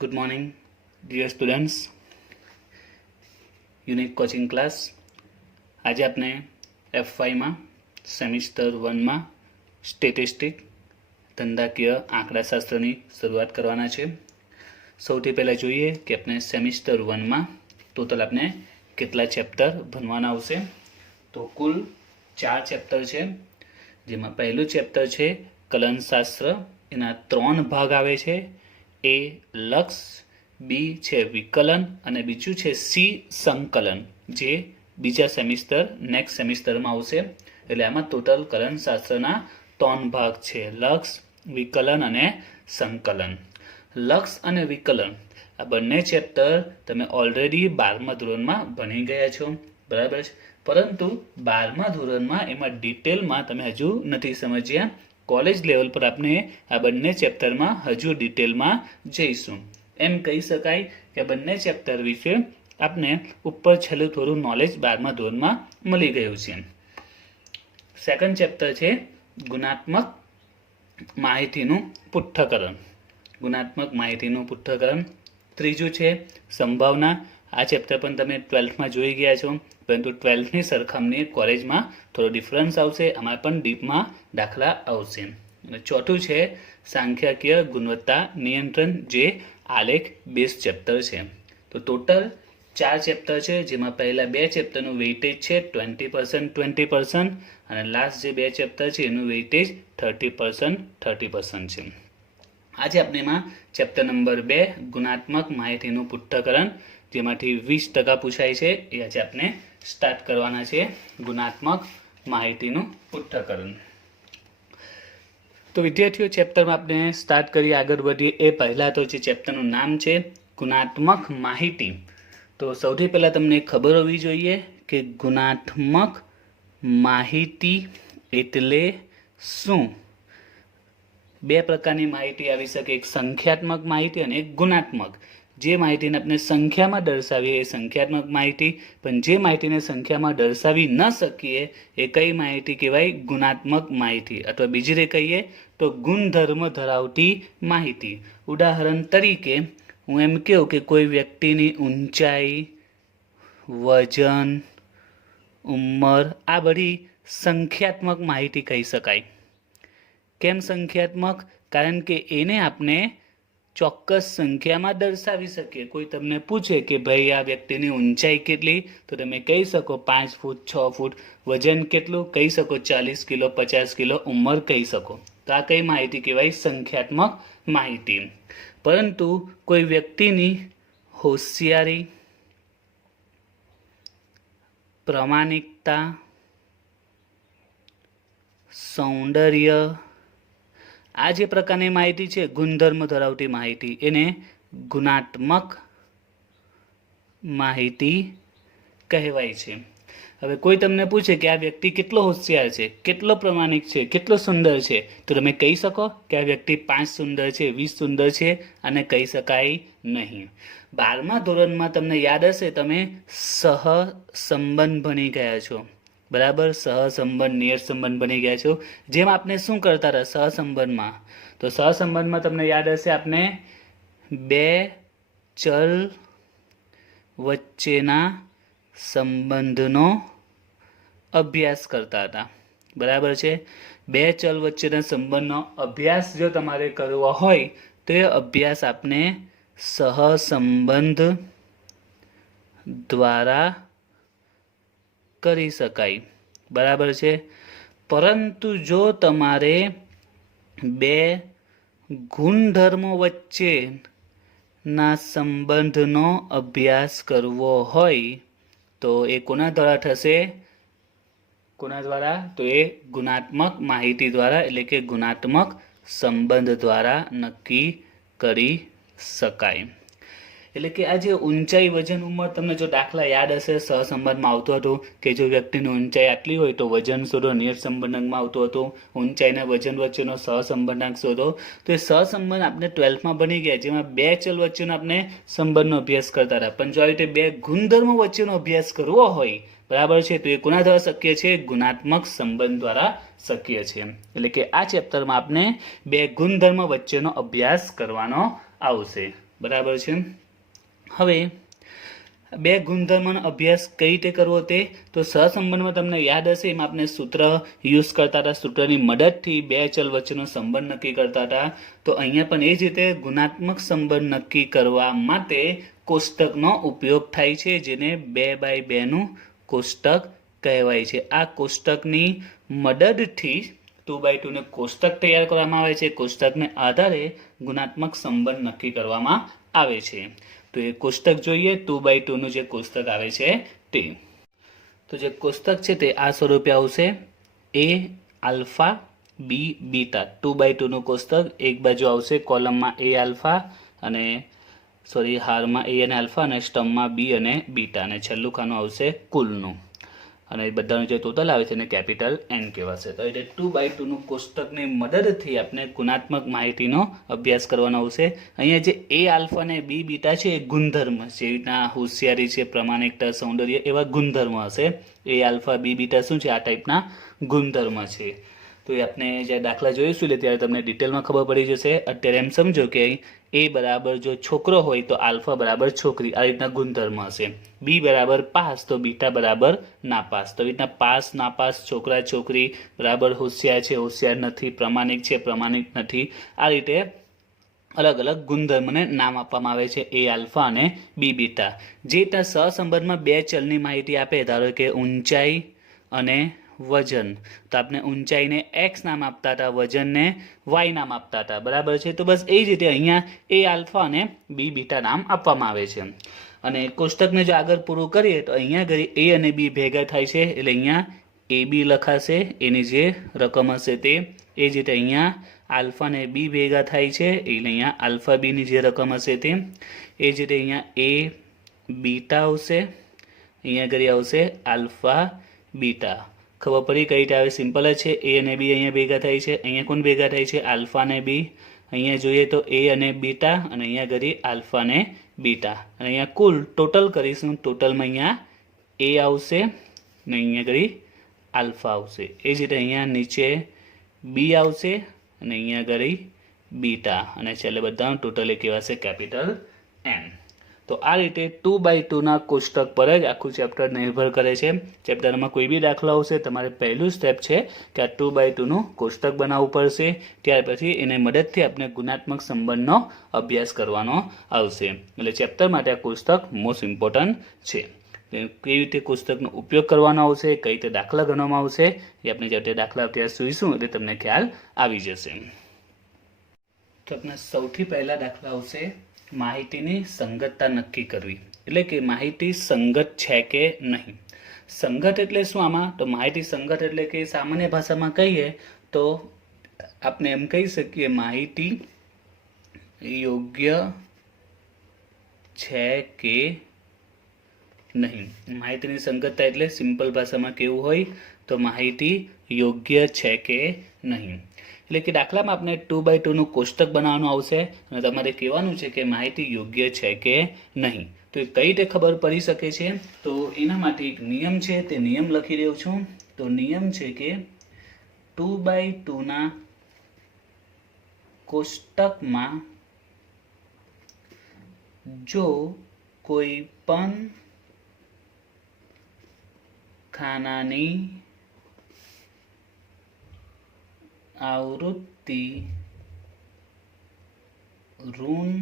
Good morning dear students, unique coaching class. આજે આપણે F5માં semester 1માં statistic ધંધાકીય આંકડાશાસ્ત્રની શરૂઆત કરવાના છે. સૌથી પહેલાં જોઈએ કે આપણે સેમિસ્ટર 1માં ટોટલ આપણે કેટલા ચેપ્ટર ભણવાના આવશે. તો કુલ 4 ચેપ્ટર છે, જેમાં પહેલું ચેપ્ટર છે કલનશાસ્ત્ર. એના 3 ભાગ આવે છે. એ લક્ષ, બી છે વિકલન અને બીજું છે સી સંકલન, જે બીજા સેમિસ્ટર નેક્સ્ટ સેમિસ્ટરમાં આવશે. એટલે આમાં ટોટલ કલનશાસ્ત્રના 3 ભાગ છે: લક્ષ, વિકલન અને સંકલન. લક્ષ અને વિકલન આ બંને ચેપ્ટર તમે ઓલરેડી 12મા ધોરણમાં ભણી ગયા છો, બરાબર છે. પરંતુ 12મા ધોરણમાં એમાં ડિટેલમાં તમે હજુ નથી સમજ્યા. કોલેજ લેવલ પર આપણે આ બંને ચેપ્ટરમાં હજુ ડિટેલમાં જઈશું. એમ કહી શકાય કે બંને ચેપ્ટર વિશે આપણે ઉપર છેલ્લું થોડું નોલેજ 12મા ધોરણમાં મળી ગયું છે. સેકન્ડ ચેપ્ટર છે ગુણાત્મક માહિતીનું પૃથ્થકરણ. ગુણાત્મક માહિતીનું પૃથ્થકરણ. ત્રીજું છે સંભાવના. આ ચેપ્ટર પણ તમે 12થમાં જોઈ ગયા છો, પરંતુ 12થની સરખામણીએ કોલેજમાં થોડો ડિફરન્સ આવશે. આમાં પણ ડીપમાં દાખલા આવશે. અને ચોથું છે સાંખ્યકીય ગુણવત્તા નિયંત્રણ, જે આલેખ બેઝ ચેપ્ટર છે. તો ટોટલ 4 ચેપ્ટર છે, જેમાં પહેલા 2 ચેપ્ટરનું વેઇટેજ છે 20% અને લાસ્ટ જે 2 ચેપ્ટર છે એનું વેઇટેજ 30% છે. આજે આપણે એમાં ચેપ્ટર નંબર 2 ગુણાત્મક માહિતીનું પૃથ્થકરણ, જેમાંથી 20% પૂછાય છે, એ આજે આપણે સ્ટાર્ટ કરવાના છે. ગુણાત્મક માહિતીનું પૃથ્થકરણ. તો વિદ્યાર્થીઓ, ચેપ્ટરમાં આપણે સ્ટાર્ટ કરી આગળ વધીએ એ પહેલાં તો જે ચેપ્ટરનું નામ છે ગુણાત્મક માહિતી. તો સૌથી પહેલાં તમને ખબર હોવી જોઈએ કે ગુણાત્મક માહિતી એટલે શું. 2 પ્રકારની માહિતી આવી શકે: એક સંખ્યાત્મક માહિતી અને એક ગુણાત્મક. જે માહિતીને આપણે સંખ્યામાં દર્શાવીએ એ સંખ્યાત્મક માહિતી, પણ જે માહિતીને સંખ્યામાં દર્શાવી ન શકીએ એ કઈ માહિતી કહેવાય? ગુણાત્મક માહિતી. અથવા બીજી રીતે કહીએ તો ગુણધર્મ ધરાવતી માહિતી. ઉદાહરણ તરીકે હું એમ કહું કે કોઈ વ્યક્તિની ઊંચાઈ, વજન, ઉંમર, આ બધી સંખ્યાત્મક માહિતી કહી શકાય. કેમ સંખ્યાત્મક? કારણ કે એને આપણે ચોક્કસ સંખ્યામાં દર્શાવી શકીએ. કોઈ તમને પૂછે કે ભાઈ આ વ્યક્તિની ઊંચાઈ કેટલી, તો તમે કહી શકો 5 ફૂટ, 6 ફૂટ. વજન કેટલું કહી શકો? 40 કિલો, 50 કિલો. ઉંમર કહી શકો. તો આ કઈ માહિતી કહેવાય? સંખ્યાત્મક માહિતી. પરંતુ કોઈ વ્યક્તિની હોશિયારી, પ્રામાણિકતા, સૌંદર્ય, આ જે પ્રકારની માહિતી છે ગુણધર્મ ધરાવતી માહિતી, એને ગુણાત્મક માહિતી કહેવાય છે. હવે કોઈ તમને પૂછે કે આ વ્યક્તિ કેટલો હોશિયાર છે, કેટલો પ્રામાણિક છે, કેટલો સુંદર છે, તો તમે કહી શકો કે આ વ્યક્તિ 5 સુંદર છે, 20 સુંદર છે, અને કહી શકાય નહીં. 12મા ધોરણમાં તમને યાદ હશે, તમે સહસંબંધ ભણી ગયા છો, બરાબર. સહસંબંધ, નિયત સંબંધ બની ગયા છો. જેમ આપણે શું કરતા હતા સહસંબંધમાં? તો સહસંબંધમાં તમને યાદ હશે, આપણે 2 ચલ વચ્ચેના સંબંધનો અભ્યાસ કરતા હતા, બરાબર છે. 2 ચલ વચ્ચેના સંબંધનો અભ્યાસ જો તમારે કરવો હોય તો એ અભ્યાસ આપણે સહસંબંધ દ્વારા કરી શકાય, બરાબર છે. પરંતુ જો તમારે 2 ગુણધર્મો વચ્ચેના સંબંધનો અભ્યાસ કરવો હોય તો એ કોના દ્વારા થશે? કોના દ્વારા? તો એ ગુણાત્મક માહિતી દ્વારા, એટલે કે ગુણાત્મક સંબંધ દ્વારા નક્કી કરી શકાય. એટલે કે આ જે ઊંચાઈ, વજન, ઉંમર, તમને જો દાખલા યાદ હશે સહસંબંધમાં આવતું હતું કે જો વ્યક્તિની ઊંચાઈ આટલી હોય તો વજન શોધો. નિયત સંબંધમાં આવતું હતું ઊંચાઈ અને વજન વચ્ચેનો સહસંબંધાંક શોધો. તો એ સહસંબંધ આપણે 12થમાં બની ગયા, જેમાં 2 ચલ વચ્ચેનો આપણે સંબંધનો અભ્યાસ કરતા હતા. પણ જો આવી રીતે 2 ગુણધર્મો વચ્ચેનો અભ્યાસ કરવો હોય, બરાબર છે, તો એ કોના દ્વારા શક્ય છે? ગુણાત્મક સંબંધ દ્વારા શક્ય છે. એટલે કે આ ચેપ્ટરમાં આપણે 2 ગુણધર્મ વચ્ચેનો અભ્યાસ કરવાનો આવશે. બરાબર છે. હવે બે ગુણધર્મનો અભ્યાસ કઈ રીતે કરવો તે તો સહસંબંધમાં તમને યાદ હશે એમાં આપણે સૂત્ર યુઝ કરતા હતા, સૂત્રની મદદથી બે ચલ વચ્ચેનો સંબંધ નક્કી કરતા હતા. તો અહીંયા પણ એ જ રીતે ગુણાત્મક સંબંધ નક્કી કરવા માટે કોષ્ટકનો ઉપયોગ થાય છે, જેને 2x2 કોષ્ટક કહેવાય છે. આ કોષ્ટકની મદદથી 2x2 ને કોષ્ટક તૈયાર કરવામાં આવે છે. કોષ્ટકને આધારે ગુણાત્મક સંબંધ નક્કી કરવામાં આવે છે. તો એ કોષ્ટક જોઈએ, 2x2 નું જે કોષ્ટક આવે છે તે. તો જે કોષ્ટક છે તે આ સ્વરૂપે આવશે: a alpha B beta. 2x2 નું કોષ્ટક એક બાજુ આવશે કોલમમાં a આલ્ફા અને હારમાં a અને આલ્ફા અને સ્ટમ્પમાં b અને બીટા, અને છેલ્લું ખાનું આવશે કુલનું, અને બધાનું જે ટોટલ આવે છે એને કેપિટલ N કહેવાશે. તો એટલે 2x2 નું કોષ્ટકની મદદથી આપણે ગુણાત્મક માહિતીનો અભ્યાસ કરવાનો આવશે. અહીંયા જે a આલ્ફા અને b બીટા છે એ ગુણધર્મ છે, જેવી રીતના હોશિયારી છે, પ્રમાણિકતા, સૌંદર્ય એવા ગુણધર્મ હશે. a આલ્ફા b બીટા શું છે? આ ટાઈપના ગુણધર્મ છે. તો એ આપણે જ્યારે દાખલા જોઈશું એટલે ત્યારે તમને ડિટેલમાં ખબર પડી જશે. અત્યારે એમ સમજો કે a બરાબર જો છોકરો હોય તો આલ્ફા બરાબર છોકરી, આ રીતના ગુણધર્મ હશે. b બરાબર પાસ તો બીટા બરાબર નાપાસ. તો રીતના પાસ નાપાસ, છોકરા છોકરી, બરાબર હોશિયાર છે હોશિયાર નથી, પ્રમાણિક છે પ્રમાણિક નથી, આ રીતે અલગ અલગ ગુણધર્મને નામ આપવામાં આવે છે a આલ્ફા અને b બીટા. જે ત્યાં સહસંબંધમાં બે ચલની માહિતી આપે, ધારો કે ઊંચાઈ અને વજન, તો આપણે ઊંચાઈને x નામ આપતા હતા, વજનને y નામ આપતા હતા. બરાબર છે. તો બસ એ જ રીતે અહીંયા a આલ્ફા અને b બીટા નામ આપવામાં આવે છે. અને કોષ્ટકને જો આગળ પૂરું કરીએ તો અહીંયા ઘડી a અને b ભેગા થાય છે એટલે અહીંયા ab લખાશે, એની જે રકમ હશે તે. એ જ રીતે અહીંયા આલ્ફા અને b ભેગા થાય છે એટલે અહીંયા આલ્ફા બીની જે રકમ હશે તે. એ જ રીતે અહીંયા a બીટા આવશે, અહીંયા ઘડી આવશે આલ્ફા બીટા. ખબર પડી કઈ રીતે આવે? સિમ્પલ જ છે. a અને b અહીંયા ભેગા થાય છે, અહીંયા કોણ ભેગા થાય છે? આલ્ફા અને b. અહીંયા જોઈએ તો a અને બીટા, અને અહીંયા ઘડી આલ્ફા અને બીટા, અને અહીંયા કુલ ટોટલ કરીશું, ટોટલમાં અહીંયા a આવશે ને અહીંયા ઘડી આલ્ફા આવશે. એ જ રીતે અહીંયા નીચે b આવશે અને અહીંયા ઘડી બીટા, અને છેલ્લે બધાનું ટોટલ એ કહેવાશે કેપિટલ N. તો આ રીતે 2x2 ના કોષ્ટક પર જ આખું ચેપ્ટર નિર્ભર કરે છે. ચેપ્ટરમાં કોઈ બી દાખલા આવશે, તમારે પહેલું સ્ટેપ છે કે આ 2x2 નું કોષ્ટક બનાવવું પડશે. ત્યાર પછી એને મદદથી આપણે ગુણાત્મક સંબંધનો અભ્યાસ કરવાનો આવશે. એટલે ચેપ્ટર માટે આ કોષ્ટક મોસ્ટ ઇમ્પોર્ટન્ટ છે. કેવી રીતે કોષ્ટકનો ઉપયોગ કરવાનો આવશે, કઈ રીતે દાખલા ગણવામાં આવશે, એ આપણે જ્યારે દાખલા અભ્યાસ જોઈશું એટલે તમને ખ્યાલ આવી જશે. તો આપણે સૌથી પહેલા દાખલા આવશે માહિતીની સંગતતા નક્કી કરવી, એટલે કે માહિતી સંગત છે કે નહીં. સંગત એટલે શું આમાં? તો માહિતી સંગત એટલે કે સામાન્ય ભાષામાં કહીએ તો આપણે એમ કહી શકીએ માહિતી યોગ્ય છે કે નહીં. માહિતીની સંગતતા એટલે સિમ્પલ ભાષામાં કેવું હોય તો માહિતી યોગ્ય છે કે નહીં. એટલે કે દાખલામાં આપણે 2x2 નું કોષ્ટક બનાવવાનું આવશે અને તમારે કહેવાનું છે કે માહિતી યોગ્ય છે કે નહીં. તો એ કઈ રીતે ખબર પડી શકે છે? તો એના માટે એક નિયમ છે, તે નિયમ લખી રહ્યો છું. તો નિયમ છે કે 2x2 ના કોષ્ટકમાં જો કોઈ પણ ખાનાની આવૃત્તિ ઋણ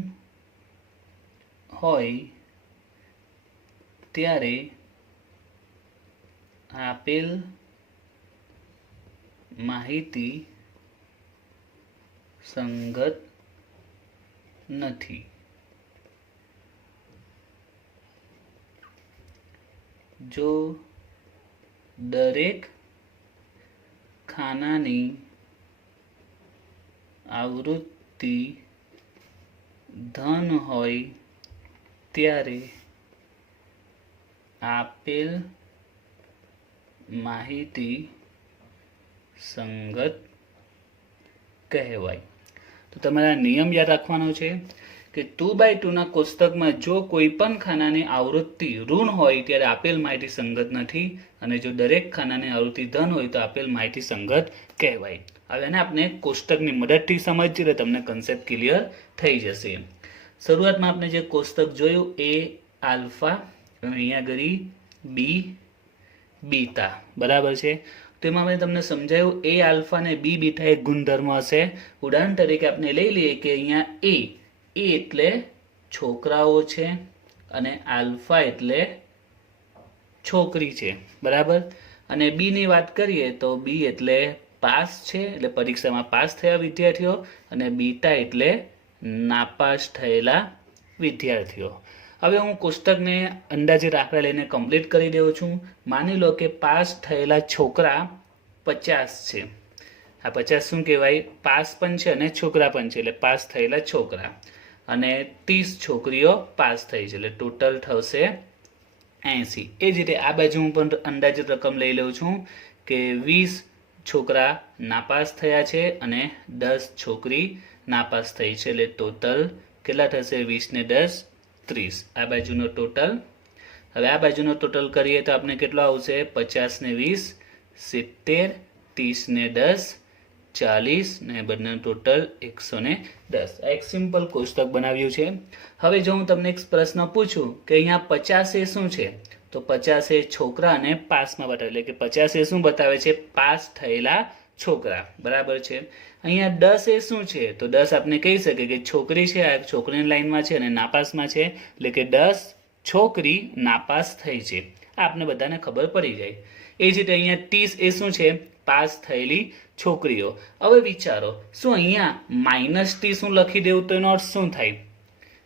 હોય ત્યારે આપેલ માહિતી સંગત નથી. જો દરેક ખાનાની આવૃત્તિ ધન હોય ત્યારે આપેલ માહિતી સંગત કહેવાય. તો તમારે આ નિયમ યાદ રાખવાનો છે કે 2x2 ના કોષ્ટકમાં જો કોઈ પણ ખાનાની આવૃત્તિ ઋણ હોય ત્યારે આપેલ માહિતી સંગત નથી, અને જો દરેક ખાનાની આવૃત્તિ ધન હોય તો આપેલ માહિતી સંગત કહેવાય. હવે એને આપણે કોષ્ટકની મદદથી સમજીએ તો તમને કન્સેપ્ટ ક્લિયર થઈ જશે. શરૂઆતમાં આપણે જે કોષ્ટક જોયું એ આલ્ફા અને અહીંયા ગરી બી બીટા, બરાબર છે. તો એમાં મેં તમને સમજાયું એ આલ્ફા અને બી બીટા એક ગુણધર્મ હશે. ઉદાહરણ તરીકે આપણે લઈ લઈએ કે અહીંયા એ એટલે છોકરાઓ છે અને આલ્ફા એટલે છોકરી છે, બરાબર. અને બી ની વાત કરીએ તો બી એટલે પાસ છે, એટલે પરીક્ષામાં પાસ થયા વિદ્યાર્થીઓ, અને બીટા એટલે નાપાસ થયેલા વિદ્યાર્થીઓ. હવે હું કોષ્ટકને અંદાજે દાખલા લઈને કમ્પ્લીટ કરી દઉં છું. માની લો કે પાસ થયેલા છોકરા 50 છે. આ 50 શું કહેવાય? પાસ પણ છે અને છોકરા પણ છે, એટલે પાસ થયેલા છોકરા. અને 30 છોકરીઓ પાસ થઈ છે, એટલે ટોટલ થશે 80. એ જ રીતે આ બાજુ હું પણ અંદાજિત રકમ લઈ લઉં છું કે 20 છોકરા નાપાસ થયા છે અને 10 છોકરી નાપાસ થઈ છે, એટલે ટોટલ કેટલા થશે? 20 ને 10 30. આ બાજુનો ટોટલ. હવે આ બાજુનો ટોટલ કરીએ તો આપણે કેટલો આવશે? 50 ને 20 70, 30 ને 10 40 ને બંનેનું ટોટલ 110. આ એક સિમ્પલ કોષ્ટક બનાવ્યું છે. હવે જો હું તમને એક પ્રશ્ન પૂછું કે અહીંયા 50 એ શું છે, તો 50 એ છોકરા અને પાસમાં બતાવે, એટલે કે 50 એ શું બતાવે છે? પાસ થયેલા છોકરા, બરાબર છે. અહીંયા 10 એ શું છે, તો 10 આપણે કહી શકીએ કે છોકરી છે, આ છોકરીની લાઈનમાં છે અને નાપાસમાં છે, એટલે કે 10 છોકરી નાપાસ થઈ છે. આ આપણે બધાને ખબર પડી જાય. એ જ રીતે અહીંયા 30 એ શું છે? પાસ થયેલી છોકરીઓ. હવે વિચારો, શું અહીંયા -30 હું લખી દેવું તો એનો અર્થ શું થાય?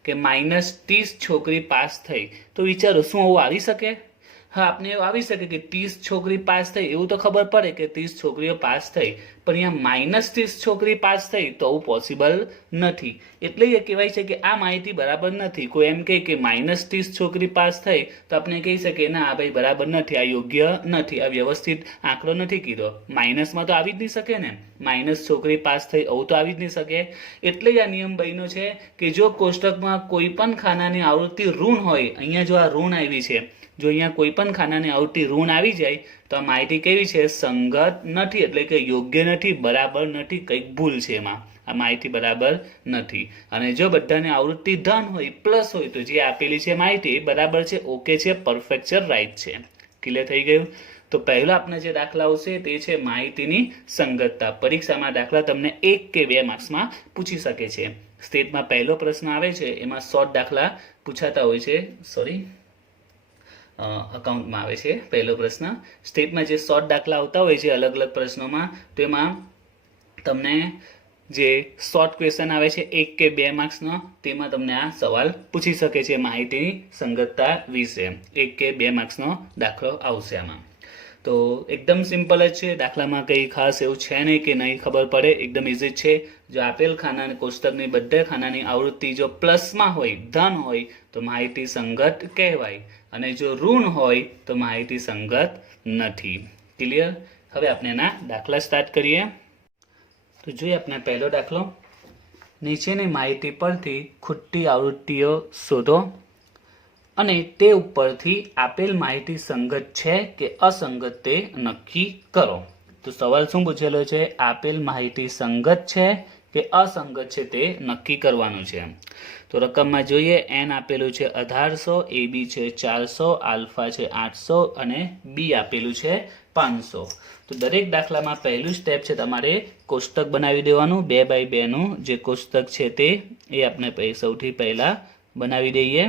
કે -30 છોકરી પાસ થઈ. તો વિચારો, શું આવું આવી શકે? હા, આપણે એવું આવી શકે કે 30 છોકરી પાસ થઈ, એવું તો ખબર પડે કે 30 છોકરીઓ પાસ થઈ, પણ અહીંયા -30 છોકરી પાસ થઈ તો આવું પોસિબલ નથી. એટલે એ કહેવાય છે કે આ માહિતી બરાબર નથી. કોઈ એમ કહે કે -30 છોકરી પાસ થઈ તો આપણે કહી શકીએ ના, આ ભાઈ બરાબર નથી, આ યોગ્ય નથી, આ વ્યવસ્થિત આંકડો નથી કીધો. માઇનસમાં તો આવી જ નહીં શકે ને, માઇનસ છોકરી પાસ થઈ આવું તો આવી જ નહીં શકે. એટલે જ આ નિયમ બન્યો છે કે જો કોષ્ટકમાં કોઈ પણ ખાનાની આવૃત્તિ ઋણ હોય, અહીંયા જો આ ઋણ આવી છે, જો અહીંયા કોઈ પણ ખાનાની આવૃત્તિ ઋણ આવી જાય તો આ માહિતી કેવી છે? સંગત નથી, એટલે કે યોગ્ય નથી, બરાબર નથી, કંઈક ભૂલ છે એમાં. આ માહિતી બરાબર નથી. અને જો બધાની આવૃત્તિ ધન હોય, પ્લસ હોય, તો જે આપેલી છે માહિતી બરાબર છે, ઓકે છે, પરફેક્ટ છે, રાઈટ છે. ક્લિયર થઈ ગયું? તો પહેલો આપણે જે દાખલા આવશે તે છે માહિતીની સંગતતા. પરીક્ષામાં દાખલા તમને 1 કે 2 માર્ક્સમાં પૂછી શકે છે. સ્ટેટમાં પહેલો પ્રશ્ન આવે છે, એમાં શોર્ટ દાખલા પૂછાતા હોય છે. અકાઉન્ટમાં આવે છે પહેલો પ્રશ્ન. સ્ટેટમાં જે શોર્ટ દાખલા આવતા હોય છે અલગ અલગ પ્રશ્નોમાં, તો એમાં તમને જે શોર્ટ ક્વેશ્ચન આવે છે 1 કે 2 માર્ક્સનો, તેમાં તમને આ સવાલ પૂછી શકે છે માહિતીની સંગતતા વિશે. 1 કે 2 માર્ક્સનો દાખલો આવશે આમાં. તો એકદમ સિમ્પલ જ છે, દાખલામાં કંઈ ખાસ એવું છે નહીં કે નહીં ખબર પડે, એકદમ ઇઝી છે. જો આપેલ ખાના કોષ્ટકની બધા ખાનાની આવૃત્તિ જો પ્લસમાં હોય, ધન હોય, તો માહિતી સંગત કહેવાય, અને જો ઋણ હોય તો માહિતી સંગત નથી. ક્લિયર? હવે આપણે એના દાખલા સ્ટાર્ટ કરીએ. તો જોઈએ આપણે પહેલો દાખલો. નીચેની માહિતી પરથી ખૂટતી આવૃત્તિઓ શોધો અને તે ઉપરથી આપેલ માહિતી સંગત છે કે અસંગત તે નક્કી કરો. તો સવાલ શું પૂછેલો છે? આપેલ માહિતી સંગત છે કે અસંગત છે તે નક્કી કરવાનું છે. તો રકમમાં જોઈએ, એન આપેલું છે 1800, એ બી છે 400, આલ્ફા છે 800 અને બી આપેલું છે 500. તો દરેક દાખલામાં પહેલું સ્ટેપ છે તમારે કોષ્ટક બનાવી દેવાનું. 2x2 નું જે કોષ્ટક છે તે એ આપણે સૌથી પહેલા બનાવી દઈએ.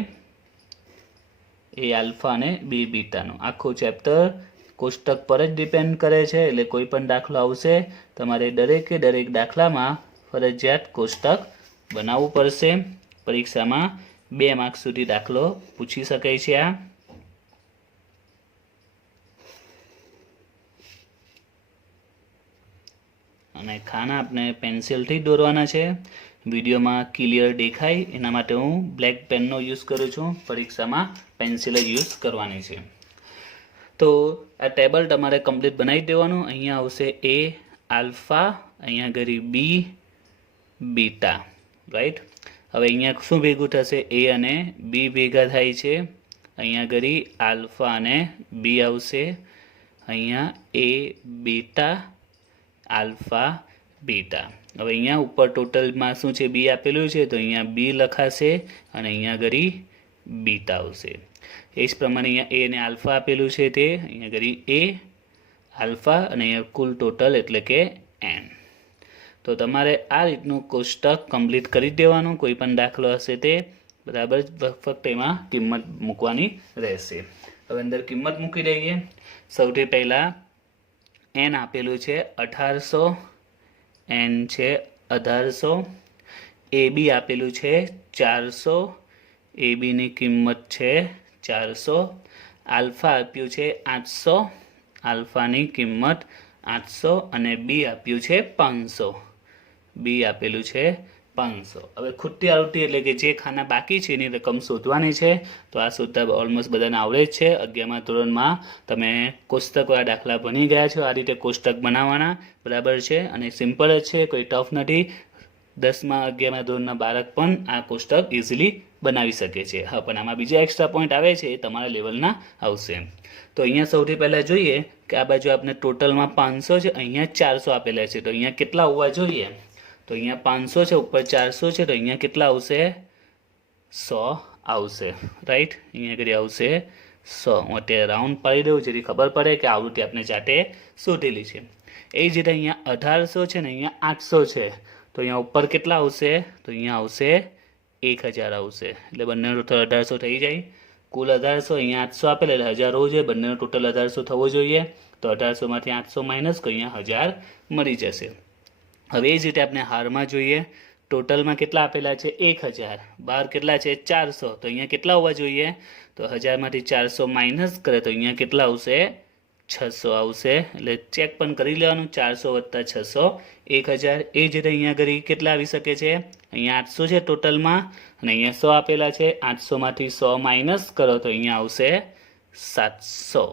એ આલ્ફા અને બી બીટાનું આખું ચેપ્ટર કોષ્ટક પર જ ડિપેન્ડ કરે છે, એટલે કોઈ પણ દાખલો આવશે તમારે દરેકે દરેક દાખલામાં ફરજિયાત કોષ્ટક બનાવવું પડશે. પરીક્ષામાં 2 માર્ક્સ સુધી દાખલો પૂછી શકાય છે આ. અને ખાના આપણે પેન્સિલથી દોરવાના છે. વિડીયોમાં ક્લિયર દેખાય એના માટે હું બ્લેક પેનનો યુઝ કરું છું. પરીક્ષામાં પેન્સિલ જ યુઝ કરવાની છે. તો આ ટેબલ તમારે કમ્પ્લીટ બનાવી દેવાનું. અહીંયા આવશે એ આલ્ફા, અહીંયા ઘડી બી બીટા, રાઈટ. હવે અહીંયા શું ભેગું થશે? એ અને બી ભેગા થાય છે. અહીંયા ઘડી આલ્ફા અને બી આવશે. અહીંયા એ બીટા આલ્ફા બીટા. હવે અહીંયા ઉપર ટોટલમાં શું છે, બી આપેલું છે, તો અહીંયા બી લખાશે અને અહીંયા ઘડી બીટા આવશે. એ જ પ્રમાણે અહીંયા એ અને આલ્ફા આપેલું છે, તે અહીંયા ઘડી એ આલ્ફા અને અહીંયા કુલ ટોટલ એટલે કે એન. તો તમારે આ રીતનું કોષ્ટક કમ્પ્લીટ કરી દેવાનું. કોઈ પણ દાખલો હશે તે બરાબર ફક્ત એમાં કિંમત મૂકવાની રહેશે. હવે અંદર કિંમત મૂકી દઈએ. સૌથી પહેલાં એન આપેલું છે 1800, એન છે 1800. એ બી આપેલું છે 400, એ બીની કિંમત છે 400. આલ્ફા આપ્યું છે 800, આલ્ફાની કિંમત 800 અને બી આપ્યું છે 500, બી આપેલું છે 500. હવે ખૂટતી આવૃત્તિ એટલે કે જે ખાના બાકી છે એની રકમ શોધવાની છે. તો આ શોધતા ઓલમોસ્ટ બધાને આવડે જ છે. 11મા ધોરણમાં તમે કોષ્ટકવાળા દાખલા ભણી ગયા છો. આ રીતે કોષ્ટક બનાવવાના, બરાબર છે, અને સિમ્પલ જ છે, કોઈ ટફ નથી. 10મા 11મા ધોરણના બાળક પણ આ કોષ્ટક ઇઝીલી બનાવી શકે છે. હા, પણ આમાં બીજા એક્સ્ટ્રા પોઈન્ટ આવે છે એ તમારા લેવલના આવશે. તો અહીંયા સૌથી પહેલાં જોઈએ કે આ બાજુ આપણે ટોટલમાં 500 છે, અહીંયા 400 આપેલા છે. તો અહીંયા કેટલા હોવા જોઈએ? તો અહીંયા 500 છે, ઉપર 400 છે, તો અહીંયા કેટલા આવશે? 100 આવશે. રાઈટ, અહીંયા આગળ આવશે 100. હું અત્યારે રાઉન્ડ પાડી દઉં જેથી ખબર પડે કે આવૃત્તિ આપણે જાતે શોધેલી છે. એ જ રીતે અહીંયા 1800 છે ને અહીંયા 800 છે, તો અહીંયા ઉપર કેટલા આવશે? તો અહીંયા આવશે 1000 આવશે. એટલે બંનેનો ટોટલ 1800 થઈ જાય. કુલ 1800, અહીંયા 800 આપેલા એટલે 1000 હોવું જોઈએ. બંનેનો ટોટલ 1800 થવો જોઈએ. તો 1800માંથી 800 માઇનસ તો અહીંયા 1000 મળી જશે. હવે એ જ રીતે આપણે હારમાં જોઈએ. ટોટલમાં કેટલા આપેલા છે? 1000. બહાર કેટલા છે? 400. તો અહીંયા કેટલા હોવા જોઈએ? તો 1000માંથી 400 માઇનસ કરે તો અહીંયા કેટલા આવશે? 600 આવશે. એટલે ચેક પણ કરી લેવાનું. 400 વત્તા 600 1000. એ જ રીતે અહીંયા ઘડી કેટલા આવી શકે છે? અહીંયા 800 છે ટોટલમાં અને અહીંયા 100 આપેલા છે. 800માંથી 100 માઇનસ કરો તો અહીંયા આવશે 700.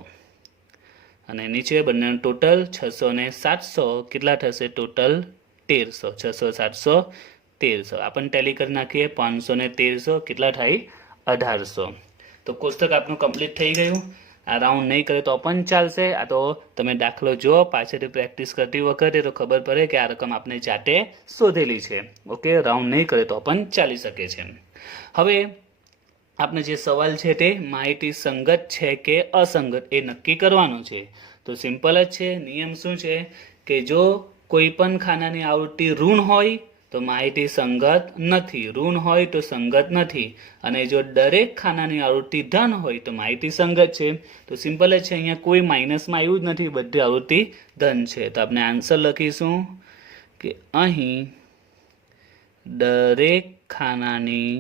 અને નીચે બંનેનું ટોટલ 600 ને 700 કેટલા થશે? ટોટલ 1300. 600 700 1300. આપણને ટેલી કરી નાખીએ. 500 ને 1300 કેટલા થાય? 1800. તો કોષ્ટક આપણું કમ્પ્લીટ થઈ ગયું. આ રાઉન્ડ નહીં કરે તો પણ ચાલશે. આ તો તમે દાખલો જુઓ, પાછળથી પ્રેક્ટિસ કરતી વખતે તો ખબર પડે કે આ રકમ આપણે જાતે શોધેલી છે. ઓકે, રાઉન્ડ નહીં કરે તો પણ ચાલી શકે છે. હવે આપણે જે સવાલ છે તે માહિતી સંગત છે કે અસંગત એ નક્કી કરવાનું છે. તો સિમ્પલ જ છે. નિયમ શું છે કે જો કોઈ પણ ખાનાની આવૃત્તિ ઋણ હોય તો માહિતી સંગત નથી, ઋણ હોય તો સંગત નથી. અને જો દરેક ખાનાની આવૃત્તિ ધન હોય તો માહિતી સંગત છે. તો સિમ્પલ જ છે. અહીંયા કોઈ માઇનસમાં આવ્યું જ નથી, બધી આવૃત્તિ ધન છે. તો આપણે આન્સર લખીશું કે અહીં દરેક ખાનાની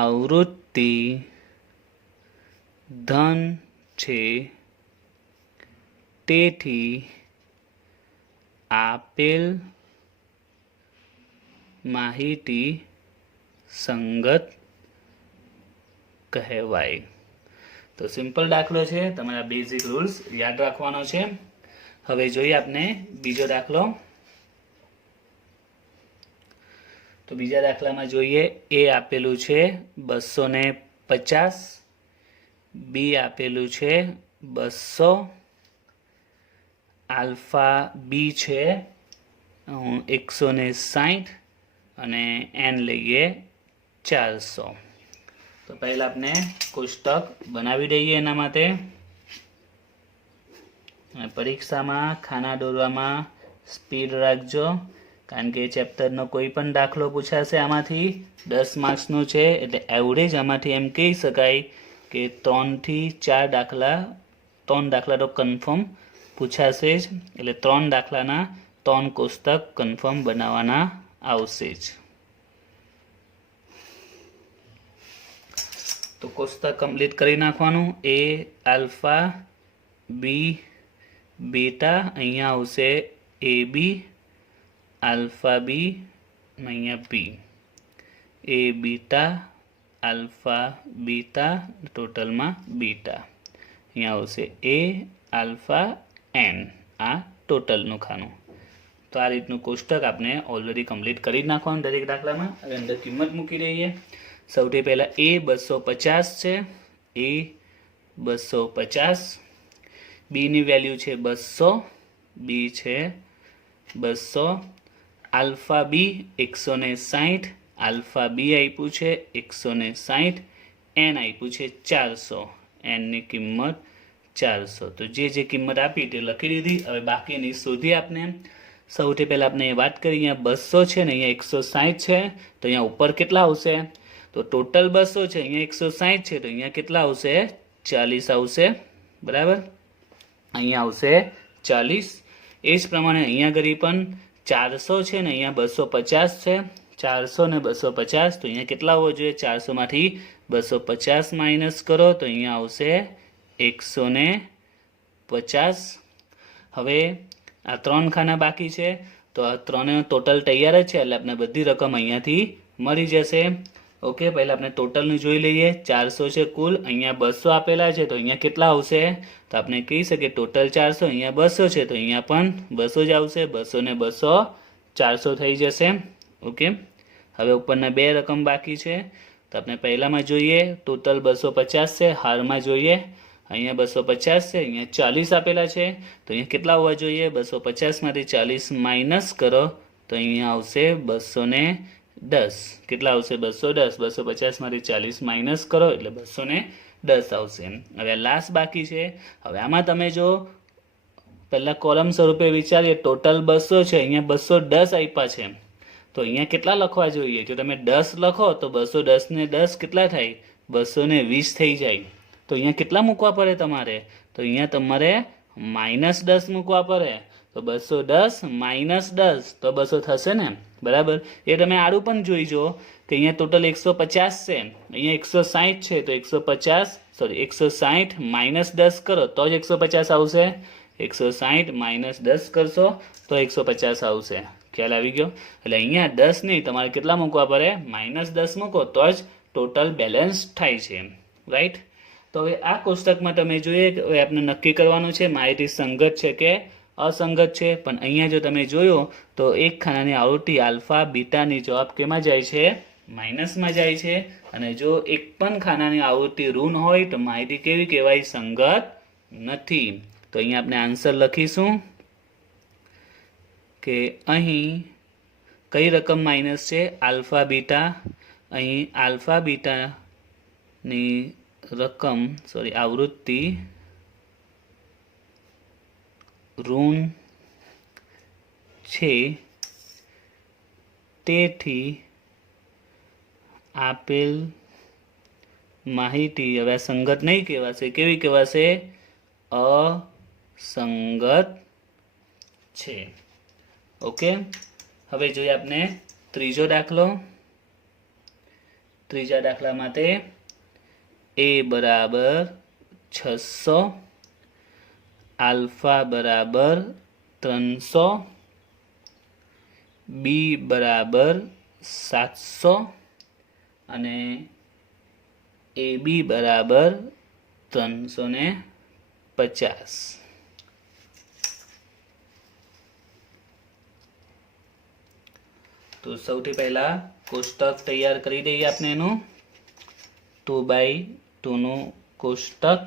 આવૃત્તિ ધન છે, તેથી આપેલ માહિતી સંગત કહેવાય. તો સિમ્પલ દાખલો છે. તમારા બેઝિક રૂલ્સ યાદ રાખવાનો છે. હવે જોઈએ આપણે બીજો દાખલો. તો બીજા દાખલામાં જોઈએ. એ આપેલું છે 250, બી આપેલું છે 200, આલ્ફા બી છે 160 અને એન લઈએ 400. તો પહેલાં આપણે કોષ્ટક બનાવી દઈએ એના માટે. અને પરીક્ષામાં ખાના દોરવામાં સ્પીડ રાખજો, કારણ કે ચેપ્ટરનો કોઈ પણ દાખલો પૂછાશે આમાંથી. 10 માર્ક્સનો છે એટલે એવરેજ આમાંથી એમ કહી શકાય કે 3 થી 4 દાખલા, 3 દાખલા તો કન્ફર્મ પૂછાશે જ. એટલે 3 દાખલાના 3 કોષ્ટક કન્ફર્મ બનાવવાના આવશે જ. તો કોષ્ટક કમ્પ્લીટ કરી નાખવાનું. એ આલ્ફા, બી બીટા, અહીંયા આવશે એ બી, આલ્ફા બી, અહીંયા બી, એ બીટા, આલ્ફા બીટા, ટોટલમાં બીટા. અહીંયા આવશે એ આલ્ફા એન, આ ટોટલનું ખાનું. તો આ રીતનું કોષ્ટક આપણે ઓલરેડી કમ્પ્લીટ કરી નાખવાનું દરેક દાખલામાં. હવે અંદર કિંમત મૂકી દઈએ. સૌથી પહેલાં એ 250 છે, એ 250, બીની વેલ્યુ છે 200, બી છે 200, આલ્ફા બી 160, આલ્ફા બી આપ્યું છે 160, એન આપ્યું છે 400, એનની કિંમત 400. તો જે કિંમત આપી તે લખી દીધી. હવે બાકીની શોધી આપણે. સૌથી પહેલાં આપણે વાત કરીએ, અહીંયા 200 છે ને અહીંયા 160 છે, તો અહીંયા ઉપર કેટલા આવશે? તો ટોટલ 200 છે, અહીંયા 160 છે, તો અહીંયા કેટલા આવશે? 40 આવશે. બરાબર, અહીંયા આવશે 40. એ જ પ્રમાણે અહીંયા ઘડી પણ 400 છે ને અહીંયા 250 છે, 400 ને 250, તો અહીંયા કેટલા હોવો જોઈએ? 400માંથી 250 માઇનસ કરો તો અહીંયા આવશે 150. હવે આ 3 ખાના બાકી છે, તો આ 3 ટોટલ તૈયાર જ છે, એટલે આપણે બધી રકમ અહીંયાથી મળી જશે. ઓકે, પહેલાં આપણે ટોટલનું જોઈ લઈએ. 400 છે કુલ, અહીંયા 200 આપેલા છે, તો અહીંયા કેટલા આવશે? તો આપણે કહી શકીએ ટોટલ 400, અહીંયા 200 છે, તો અહીંયા પણ 200 જ આવશે. 200 ને 200 400 થઈ જશે. ઓકે, હવે ઉપરના 2 રકમ બાકી છે, તો આપણે પહેલામાં જોઈએ. ટોટલ 250 છે, હારમાં જોઈએ. અહીંયા 250 છે, અહીંયા 40 આપેલા છે, તો અહીંયા કેટલા હોવા જોઈએ? 250માંથી 40 માઇનસ કરો તો અહીંયા આવશે 210. કેટલા આવશે? 210. 250માંથી 40 માઇનસ કરો એટલે 210 આવશે. હવે લાસ્ટ બાકી છે. હવે આમાં તમે જો પહેલાં કોલમ સ્વરૂપે વિચારીએ, ટોટલ 200 છે, અહીંયા 210 આપ્યા છે, તો અહીંયા કેટલા લખવા જોઈએ? જો તમે 10 લખો તો 210 ને 10 કેટલા થાય? 220 થઈ જાય. તો અહીંયા કેટલા મૂકવા પડે તમારે? તો અહીંયા તમારે -10 મૂકવા પડે. તો 210 માઇનસ 10 તો 200 થશે ને? બરાબર. એ તમે આડું પણ જોઈજો કે અહીંયા ટોટલ 150 છે, અહીંયા 160 છે, તો 160 માઇનસ 10 કરો તો જ 150 આવશે. 160 માઇનસ 10 કરશો તો 150 આવશે. ખ્યાલ આવી ગયો? એટલે અહીંયા 10 નહીં, તમારે કેટલા મૂકવા પડે? -10 મૂકો તો જ ટોટલ બેલેન્સ થાય છે. રાઈટ? તો હવે આ કોષ્ટકમાં તમે જોઈએ કે હવે આપણે નક્કી કરવાનું છે માહિતી સંગત છે કે અસંગત છે. પણ અહીંયા જો તમે જોયો તો એક ખાનાની આવૃત્તિ આલ્ફા બીટાની જવાબ કેમાં જાય છે? માઇનસમાં જાય છે. અને જો એક પણ ખાનાની આવૃત્તિ ઋણ હોય તો માહિતી કેવી કહેવાય? સંગત નથી. તો અહીંયા આપણે આન્સર લખીશું કે અહીં કઈ રકમ માઇનસ છે? Alpha beta. અહીં આલ્ફા બીટાની રકમ આવૃત્તિ ઋણ છે, તેથી આપેલ માહિતી હવે આ સંગત નહીં કહેવાશે. કેવી કહેવાશે? અસંગત છે. ઓકે, હવે જોઈએ આપણે ત્રીજો દાખલો. ત્રીજા દાખલા માટે a બરાબર 600, આલ્ફા બરાબર 300, બી બરાબર 700 અને એ બી બરાબર 350. તો સૌથી પહેલા કોષ્ટક તૈયાર કરી દઈએ આપણે એનું. 2x2 નું કોષ્ટક.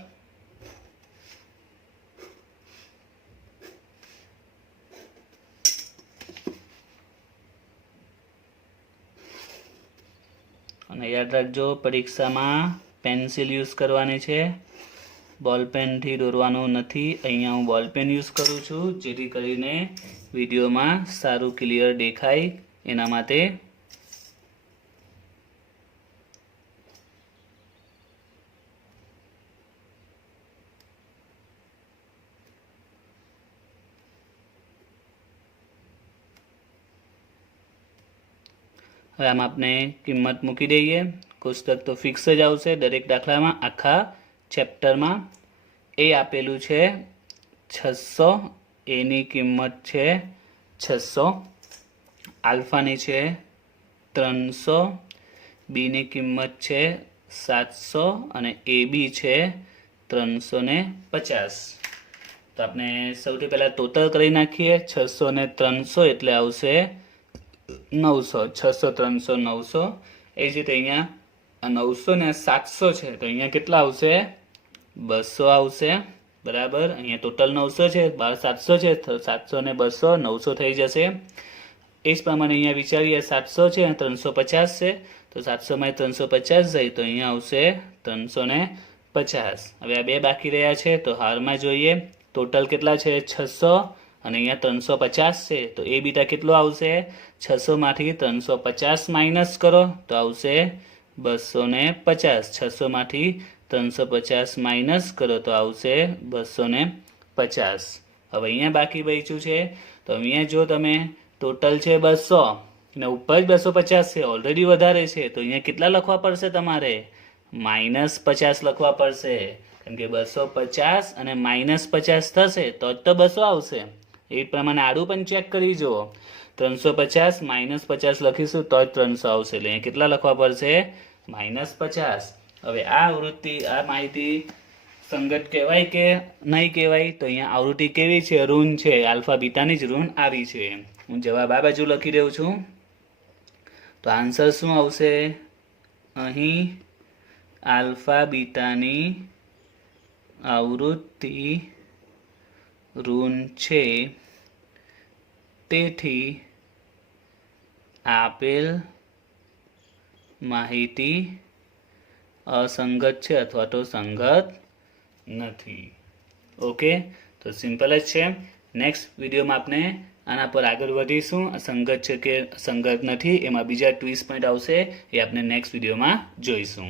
અને યાદ રાખજો પરીક્ષામાં પેન્સિલ યુઝ કરવાની છે, બોલપેનથી દોરવાનું નથી. અહીંયા હું બોલપેન યુઝ કરું છું જેથી કરીને વિડીયોમાં સારું ક્લિયર દેખાય એના માટે. હવે આમાં આપણે કિંમત મૂકી દઈએ. કોષ્ટક તો ફિક્સ જ આવશે દરેક દાખલામાં, આખા ચેપ્ટરમાં. એ આપેલું છે 600, એની કિંમત છે 600, આલ્ફાની છે 300, બીની કિંમત છે 700 અને એ બી છે 350. તો આપણે સૌથી પહેલાં ટોટલ કરી નાખીએ. 600 ને 300 એટલે આવશે 900. 600 300 900. એ જ રીતે અહીંયા 900 ને 700 છે, તો અહીંયા કેટલા આવશે? 200 આવશે. બરાબર. અહીંયા ટોટલ 900 છે, બહાર 700 છે, તો 700 ને 200 900 થઈ જશે. એ જ પ્રમાણે અહીંયા વિચારીએ 700 છે, 350 છે, તો 700 માં 350 જાય તો અહીંયા આવશે 350. હવે આ બે બાકી રહ્યા છે, તો હારમાં જોઈએ ટોટલ કેટલા છે 600 અને અહીંયા 350 છે, તો એ બીટા કેટલો આવશે 600 માંથી 350 માઇનસ કરો તો આવશે 250. 600 માંથી 350 માઇનસ કરો તો આવશે 250. હવે અહીંયા બાકી બચ્યું છે, તો અહીંયા જો તમે ટોટલ છે 200 ને ઉપર 250 છે, ઓલરેડી વધારે છે, તો અહીંયા કેટલા લખવા પડશે તમારે -50 લખવા પડશે, કેમ કે 250 અને -50 થશે તો જ તો 200 આવશે. એ પ્રમાણે આડું પણ ચેક કરી જુઓ, 350 -50 લખીશું તો જ 300 આવશે, એટલે અહીંયા કેટલા લખવા પડશે -50. હવે આ આવૃત્તિ આ માહિતી સંગત કહેવાય કે નહીં કહેવાય, તો અહીંયા આવૃત્તિ કેવી છે ઋણ છે, આલ્ફા બીટાની જ ઋણ આવી છે. હું જવાબ આ બાજુ લખી રહ્યો છું, તો આન્સર શું આવશે, અહીં આલ્ફા બીટાની આવૃત્તિ ઋણ છે, તેથી આપેલ માહિતી અસંગત છે અથવા તો સંગત નથી. ઓકે, તો સિમ્પલ જ છે. નેક્સ્ટ વિડીયોમાં આપણે આના પર આગળ વધીશું. સંગત છે કે સંગત નથી એમાં બીજા ટ્વિસ્ટ પોઈન્ટ આવશે, એ આપણે નેક્સ્ટ વિડીયોમાં જોઈશું.